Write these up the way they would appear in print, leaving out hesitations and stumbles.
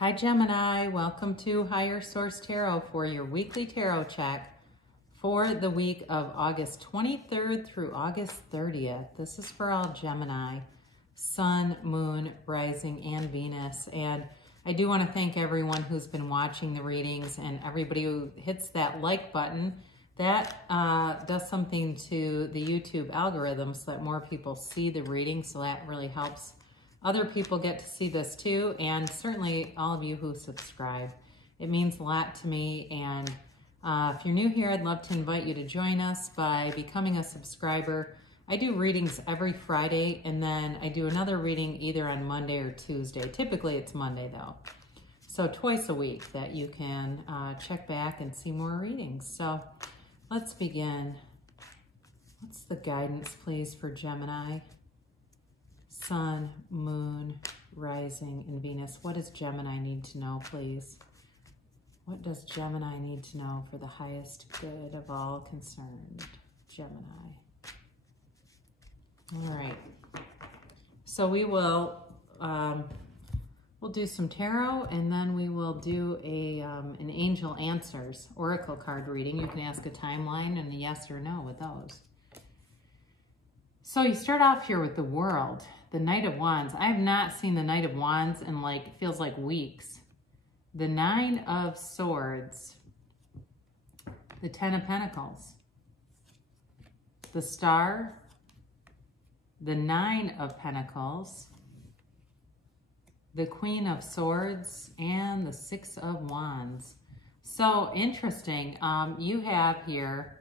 Hi Gemini, welcome to Higher Source Tarot for your weekly tarot check for the week of August 23rd through August 30th. This is for all Gemini, Sun, Moon, Rising, and Venus. And I do want to thank everyone who's been watching the readings and everybody who hits that like button. That does something to the YouTube algorithm so that more people see the reading, so that really helps other people get to see this too, and certainly all of you who subscribe. It means a lot to me, and if you're new here, I'd love to invite you to join us by becoming a subscriber. I do readings every Friday, and then I do another reading either on Monday or Tuesday. Typically it's Monday though. So twice a week that you can check back and see more readings. So let's begin. What's the guidance, please, for Gemini? Sun, Moon, Rising, and Venus. What does Gemini need to know, please? What does Gemini need to know for the highest good of all concerned? Gemini. All right. So we will, we'll do some tarot, and then we will do an angel answers oracle card reading. You can ask a timeline and a yes or no with those. So you start off here with the World, the Knight of Wands. I have not seen the Knight of Wands in it feels like weeks. The Nine of Swords, the Ten of Pentacles, the Star, the Nine of Pentacles, the Queen of Swords, and the Six of Wands. So interesting. You have here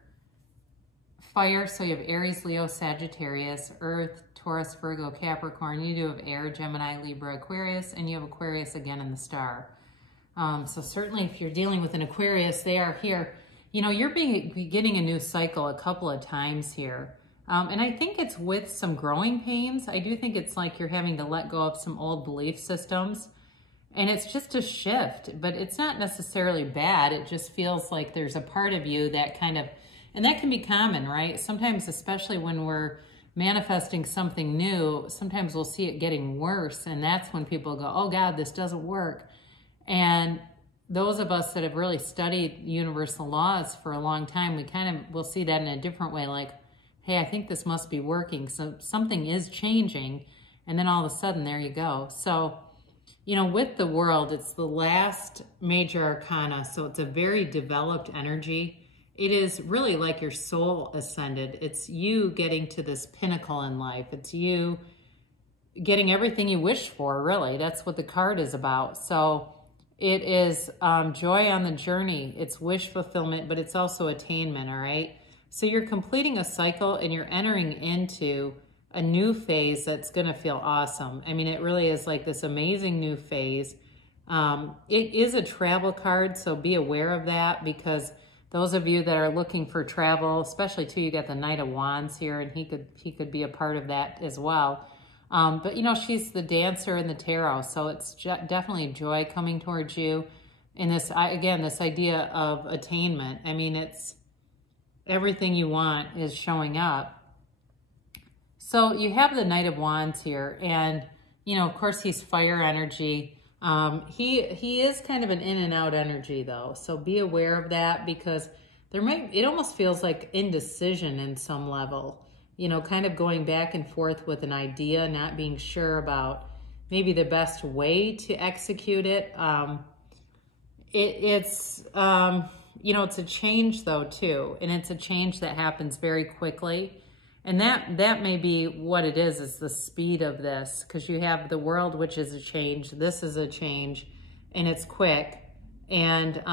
fire, so you have Aries, Leo, Sagittarius, Earth, Taurus, Virgo, Capricorn. You do have air, Gemini, Libra, Aquarius, and you have Aquarius again in the star. So certainly if you're dealing with an Aquarius, they are here. You know, you're beginning a new cycle a couple of times here. And I think it's with some growing pains. I do think it's like you're having to let go of some old belief systems. And it's just a shift, but it's not necessarily bad. It just feels like there's a part of you that kind of, and that can be common, right? Sometimes, especially when we're manifesting something new, sometimes we'll see it getting worse. And that's when people go, oh God, this doesn't work. And those of us that have really studied universal laws for a long time, we kind of will see that in a different way. Like, hey, I think this must be working. So something is changing. And then all of a sudden, there you go. So, you know, with the World, it's the last major arcana. So it's a very developed energy. It is really like your soul ascended. It's you getting to this pinnacle in life. It's you getting everything you wish for, really. That's what the card is about. So it is joy on the journey. It's wish fulfillment, but it's also attainment, all right? So you're completing a cycle and you're entering into a new phase that's going to feel awesome. I mean, it really is like this amazing new phase. It is a travel card, so be aware of that, because those of you that are looking for travel, especially too, you got the Knight of Wands here, and he could be a part of that as well. But you know, she's the dancer in the tarot, so it's definitely joy coming towards you. And this, again, this idea of attainment. I mean, it's everything you want is showing up. So you have the Knight of Wands here, and you know, of course, he's fire energy. He is kind of an in and out energy though. So be aware of that, because it almost feels like indecision in some level, you know, kind of going back and forth with an idea, not being sure about maybe the best way to execute it. It's you know, it's a change though too. And it's a change that happens very quickly. And that may be what it is the speed of this, because you have the World, which is a change. This is a change, and it's quick. And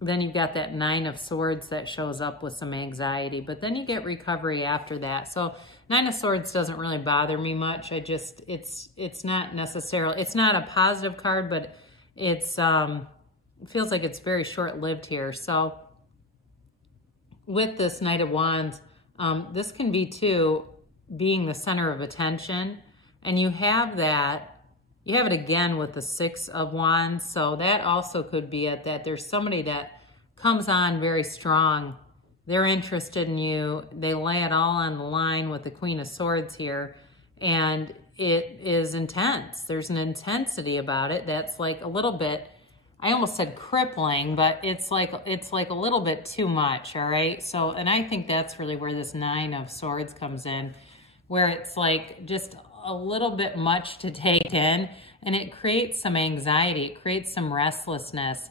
then you've got that Nine of Swords that shows up with some anxiety, but then you get recovery after that. So Nine of Swords doesn't really bother me much. It's not necessarily, it's not a positive card, but it's, it feels like it's very short-lived here. So with this Knight of Wands, this can be too being the center of attention, and you have it again with the Six of Wands. So that also could be it, that there's somebody that comes on very strong. They're interested in you. They lay it all on the line with the Queen of Swords here. And it is intense. There's an intensity about it that's like a little bit, I almost said crippling, but it's like a little bit too much, all right? So, and I think that's really where this Nine of Swords comes in, where it's like just a little bit much to take in, and it creates some anxiety, it creates some restlessness,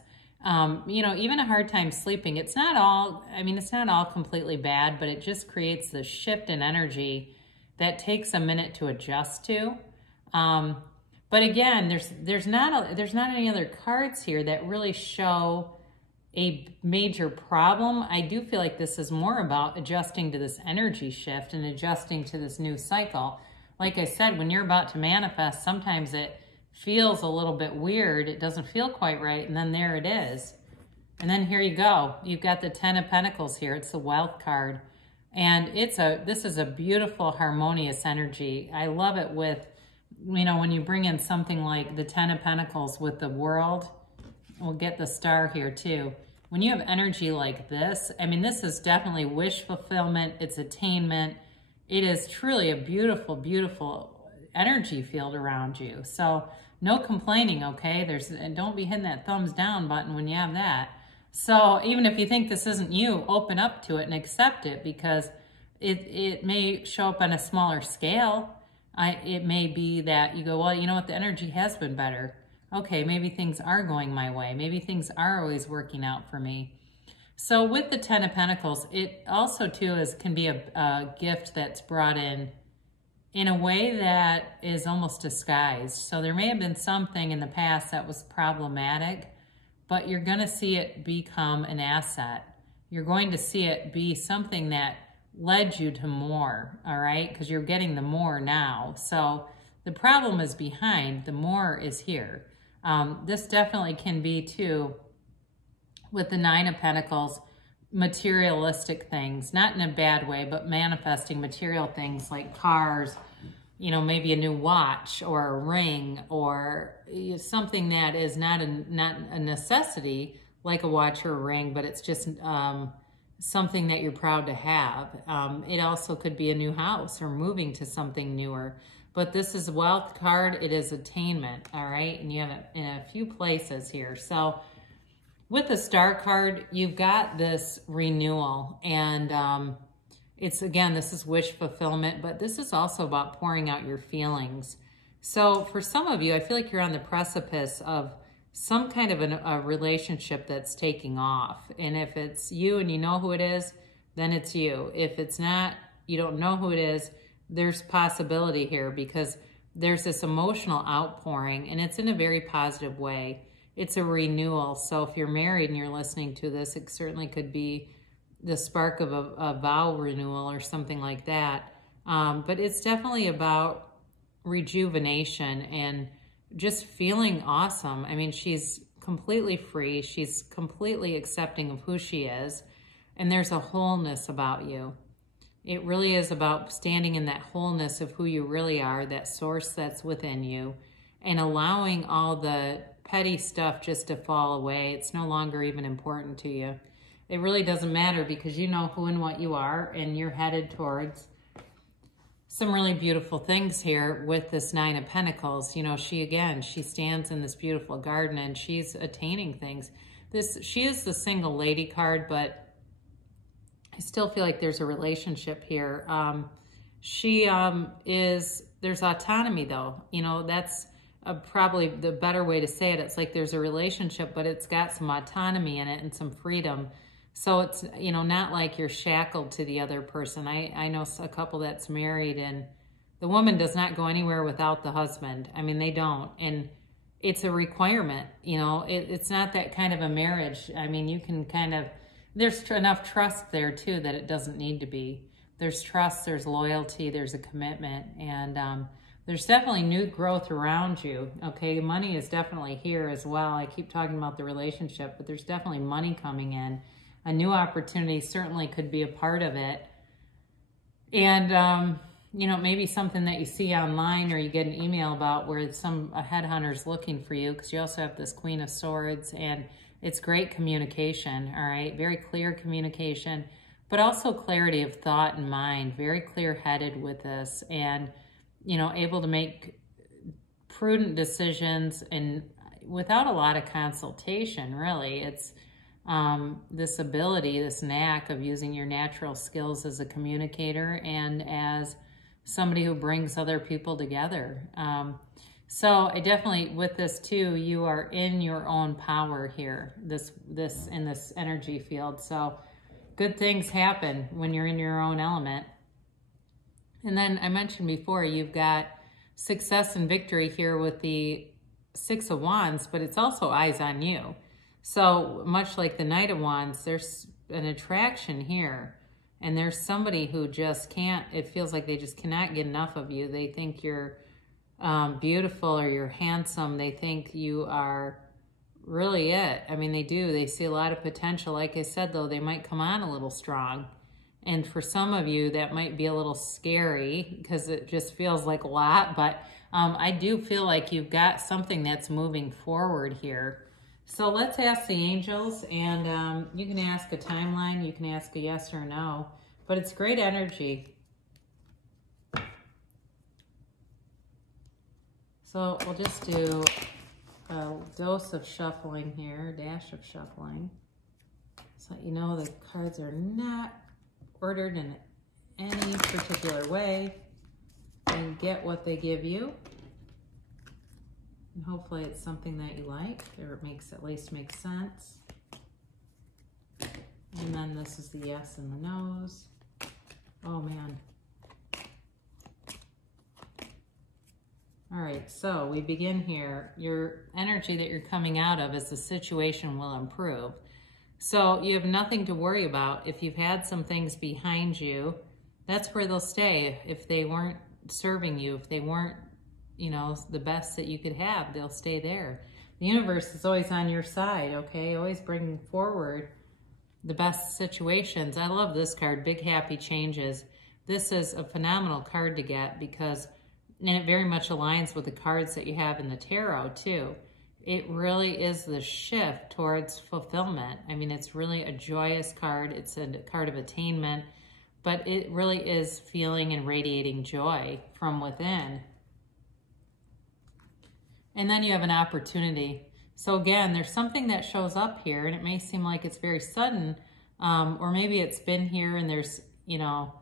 you know, even a hard time sleeping. It's not all, I mean, it's not all completely bad, but it just creates this shift in energy that takes a minute to adjust to. But again, there's not any other cards here that really show a major problem. I do feel like this is more about adjusting to this energy shift and adjusting to this new cycle. Like I said, when you're about to manifest, sometimes it feels a little bit weird. It doesn't feel quite right, and then there it is. And then here you go. You've got the Ten of Pentacles here. It's the Wealth card. And this is a beautiful, harmonious energy. I love it with, you know, when you bring in something like the Ten of Pentacles with the World, we'll get the Star here too. When you have energy like this, I mean, this is definitely wish fulfillment. It's attainment. It is truly a beautiful, beautiful energy field around you. So no complaining, okay? And don't be hitting that thumbs down button when you have that. So even if you think this isn't you, open up to it and accept it, because it may show up on a smaller scale. It may be that you go, well, you know what, the energy has been better. Okay, maybe things are going my way. Maybe things are always working out for me. So with the Ten of Pentacles, it also too can be a gift that's brought in a way that is almost disguised. So there may have been something in the past that was problematic, but you're going to see it become an asset. You're going to see it be something that led you to more, all right? Because you're getting the more now. So the problem is behind, the more is here. This definitely can be too, with the Nine of Pentacles, materialistic things, not in a bad way, but manifesting material things like cars, you know, maybe a new watch or a ring, or something that is not a necessity, like a watch or a ring, but it's just something that you're proud to have. It also could be a new house or moving to something newer. But this is a Wealth card. It is attainment, all right? And you have it in a few places here. So with the Star card, you've got this renewal. And it's, again, this is wish fulfillment, but this is also about pouring out your feelings. So for some of you, I feel like you're on the precipice of some kind of a relationship that's taking off. And if it's you and you know who it is, then it's you. If it's not, you don't know who it is, there's possibility here, because there's this emotional outpouring, and it's in a very positive way. It's a renewal. So if you're married and you're listening to this, it certainly could be the spark of a vow renewal or something like that. But it's definitely about rejuvenation and just feeling awesome. I mean, she's completely free. She's completely accepting of who she is. And there's a wholeness about you. It really is about standing in that wholeness of who you really are, that source that's within you, and allowing all the petty stuff just to fall away. It's no longer even important to you. It really doesn't matter, because you know who and what you are, and you're headed towards some really beautiful things here with this Nine of Pentacles. You know, she stands in this beautiful garden, and she's attaining things. She is the single lady card, but I still feel like there's a relationship here. There's autonomy though. You know, that's probably the better way to say it. It's like there's a relationship, but it's got some autonomy in it and some freedom. So it's, you know, not like you're shackled to the other person. I know a couple that's married, and the woman does not go anywhere without the husband. I mean, they don't. And it's a requirement, you know. It's not that kind of a marriage. I mean, you can kind of, there's enough trust there too that it doesn't need to be. There's trust, there's loyalty, there's a commitment, and there's definitely new growth around you, okay? Money is definitely here as well. I keep talking about the relationship, but there's definitely money coming in. A new opportunity certainly could be a part of it. And, you know, maybe something that you see online or you get an email about where a headhunter's looking for you, because you also have this Queen of Swords, and it's great communication, all right? Very clear communication, but also clarity of thought and mind, very clear-headed with this. And, you know, able to make prudent decisions and without a lot of consultation, really. It's this ability, this knack of using your natural skills as a communicator and as somebody who brings other people together. So I definitely, with this too, you are in your own power here, in this energy field. So good things happen when you're in your own element. And then I mentioned before, you've got success and victory here with the Six of Wands, but it's also eyes on you. So much like the Knight of Wands, there's an attraction here. And there's somebody who just can't, it feels like they just cannot get enough of you. They think you're beautiful or you're handsome. They think you are really it. I mean, they do. They see a lot of potential. Like I said, though, they might come on a little strong. And for some of you, that might be a little scary because it just feels like a lot. But I do feel like you've got something that's moving forward here. So let's ask the angels, and you can ask a timeline. You can ask a yes or no. But it's great energy. So we'll just do a dose of shuffling here, a dash of shuffling. So you know the cards are not ordered in any particular way, and get what they give you. And hopefully it's something that you like, or it makes, at least makes sense. And then this is the yes and the no's. Oh man. All right, so we begin here. Your energy that you're coming out of is the situation will improve. So you have nothing to worry about. If you've had some things behind you, that's where they'll stay. If they weren't serving you, if they weren't, you know, the best that you could have, they'll stay there. The universe is always on your side, okay? Always bringing forward the best situations. I love this card, Big Happy Changes. This is a phenomenal card to get because, and it very much aligns with the cards that you have in the tarot too. It really is the shift towards fulfillment. I mean, it's really a joyous card. It's a card of attainment, but it really is feeling and radiating joy from within. And then you have an opportunity. So again, there's something that shows up here, and it may seem like it's very sudden, or maybe it's been here and there's, you know,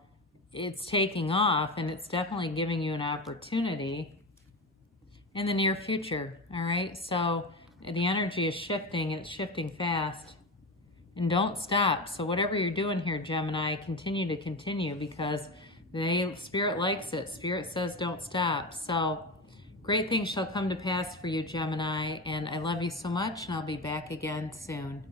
it's taking off, and it's definitely giving you an opportunity in the near future, all right? So the energy is shifting, and it's shifting fast, and don't stop. So whatever you're doing here, Gemini, continue to continue because Spirit likes it. Spirit says don't stop. So great things shall come to pass for you, Gemini, and I love you so much, and I'll be back again soon.